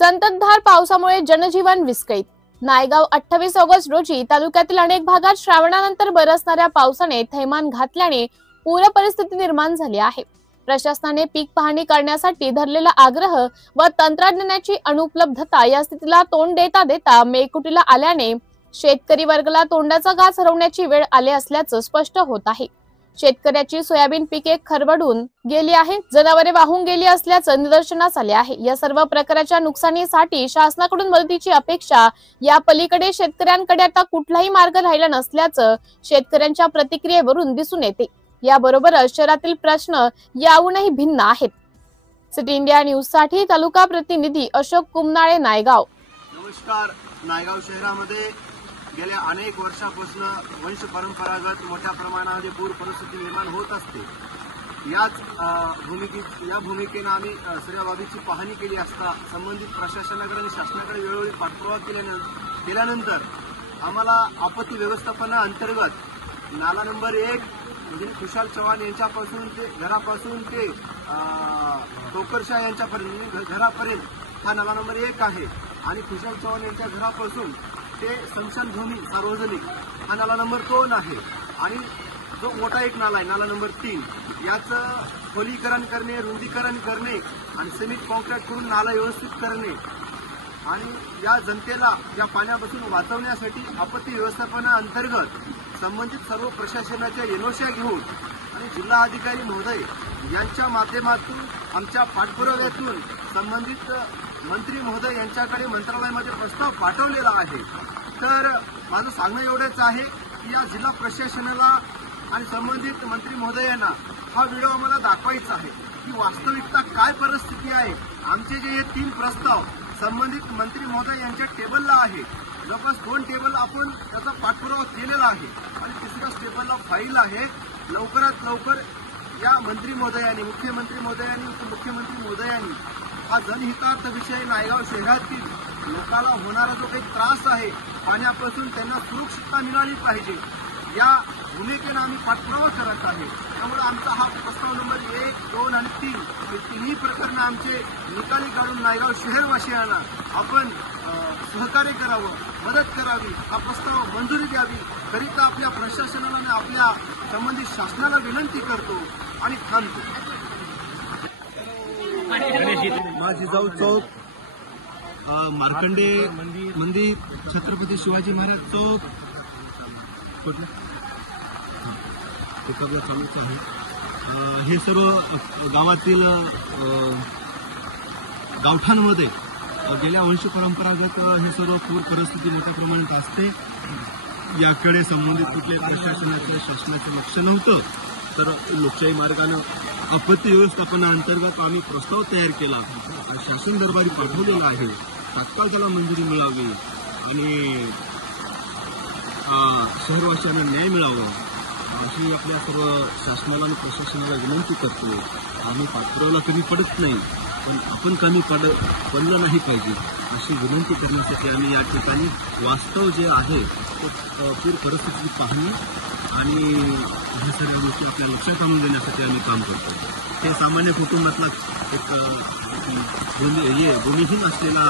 संततधार पावसामुळे जनजीवन विस्कळीत। नायगाव 28 ऑगस्ट रोजी तालुक्यातील अनेक भागात श्रावणानंतर बरसणाऱ्या पावसाने थैमान घातल्याने पूर परिस्थिती निर्माण झाली आहे। प्रशासनाने पीक पाहणी करण्यासाठी धरलेला आग्रह व तंत्रज्ञानाची अनुपलब्धता या स्थितीला तोंड देता देता मेळकुटीला आल्याने शेतकरी वर्गाला तोंडाचा घास हरवण्याची वेळ आली असल्याचं स्पष्ट होत आहे। शेतकऱ्याची सोयाबीन पिके खरबडून गेली आहे, जनावरे वाहून गेली असल्याचं निदर्शनास आले आहे। या सर्व प्रकारच्या नुकसानीसाठी शासनाकडून मदतीची अपेक्षा या पलीकडे शेतकऱ्यांकडे आता कुठलाही मार्ग राहिला नसल्याचं शेतकऱ्यांच्या प्रतिक्रियेवरून दिसून येते। याबरोबरच शहरातील प्रश्न याहूनही भिन्न आहेत। सिटी इंडिया न्यूज साठी तालुका प्रतिनिधी अशोक कुमनाळे, नायगाव। नमस्कार। नायगाव शहरामध्ये गेल्या अनेक वर्षापासून वंश परंपरागत मोठ्या प्रमाणामध्ये पूर परिस्थिती निर्माण होत असते। या भूमिकेने आम्ही सर्व बाबीची पाहणी केली असता संबंधित प्रशासनाकडे आणि शासनाकडे वेळोवेळी पाठपुरावा केल्यानंतर आम्हाला आपत्ती व्यवस्थापनाअंतर्गत नाला नंबर 1 म्हणजे खुशाल चव्हाण यांच्यापासून ते घरापासून ते टोकरशाह यांच्यापर्यंत घरापर्यंत हा नाला नंबर 1 आहे आणि खुशाल चव्हाण यांच्या घरापासून ते स्मशानभूमी सार्वजनिक हा नाला नंबर 2 आहे आणि जो मोठा एक नाला आहे नाला नंबर 3 याचं खोलीकरण करणे, रुंदीकरण करणे आणि सिमेंट कॉन्क्रीट करून नाला व्यवस्थित करणे आणि या जनतेला या पाण्यापासून वाचवण्यासाठी आपत्ती व्यवस्थापनाअंतर्गत संबंधित सर्व प्रशासनाच्या एनओसी घेऊन आणि जिल्हा अधिकारी महोदय यांच्या माध्यमातून आमच्या पाठपुराव्यातून संबंधित मंत्री महोदय यांच्याकडे मंत्रालयामध्ये प्रस्ताव पाठवलेला आहे। तर माझं सांगणं एवढंच आहे की या जिल्हा प्रशासनाला आणि संबंधित मंत्री महोदयांना हा व्हिडिओ आम्हाला दाखवायचा आहे की वास्तविकता काय परिस्थिती आहे। आमचे जे हे 3 प्रस्ताव संबंधित मंत्री महोदय यांच्या टेबलला आहे, जवळपास 2 टेबल आपण त्याचा पाठपुरावा केलेला आहे आणि तिसऱ्या टेबलला फाईल आहे। लवकरात लवकर या मंत्री महोदयांनी, मुख्यमंत्री महोदयांनी, उपमुख्यमंत्री महोदयांनी हा जनहितार्थ विषय नायगाव शहरातील लोकांना होणारा जो काही त्रास आहे पाण्यापासून त्यांना सुरक्षितता मिळाली पाहिजे या भूमिकेने आम्ही पाठपुरावा करत आहे। त्यामुळे आमचा हा प्रस्ताव नंबर 1, 2 आणि 3 हे तिन्ही प्रकरण आमचे निकाली काढून नायगाव शहरवासियांना आपण सहकार्य करावं, मदत करावी, हा प्रस्ताव मंजुरी द्यावी करिता आपल्या प्रशासनाला आणि आपल्या संबंधित शासनाला विनंती करतो आणि थांबतो। जिजाऊ चौक, मार्कंडे मंदिर, छत्रपती शिवाजी महाराज चौक चालूच आहे। हे सर्व गावातील गावठांमध्ये गेल्या वंश परंपरागत हे सर्व पूर परिस्थिती मोठ्या प्रमाणात असते। याकडे संबंधित कुठल्याही प्रशासनाच्या शासनाचं लक्ष नव्हतं, तर लोकशाही मार्गानं आपत्ती व्यवस्थापनाअंतर्गत आम्ही प्रस्ताव तयार केला, शासन दरबारी पाठवलेला आहे। तात्काळ त्याला मंजुरी मिळावी आणि शहरवासियांना न्याय मिळावा अशी आपल्या सर्व शासनाला आणि प्रशासनाला विनंती करतो। आम्ही पाठपुराव्याला कमी पडत नाही, पण आपण कमी पडलं नाही पाहिजे अशी विनंती करण्यासाठी आम्ही या ठिकाणी वास्तव जे आहे पूर परिस्थितीची पाहणी आणि ह्या सर्व गोष्टी आपल्या लक्षात आणून देण्यासाठी आम्ही काम करतो। हे सामान्य कुटुंबातला एक भूमिहीन असलेला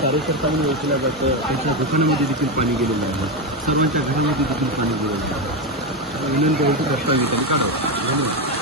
कार्यकर्ता म्हणून ओळखला जातं। त्यांच्या दुकानामध्ये देखील पाणी गेलेलं आहे, सर्वांच्या घरामध्ये देखील पाणी गेलेलं आहे। विनंती होती प्रस्ताव काढावा। धन्यवाद।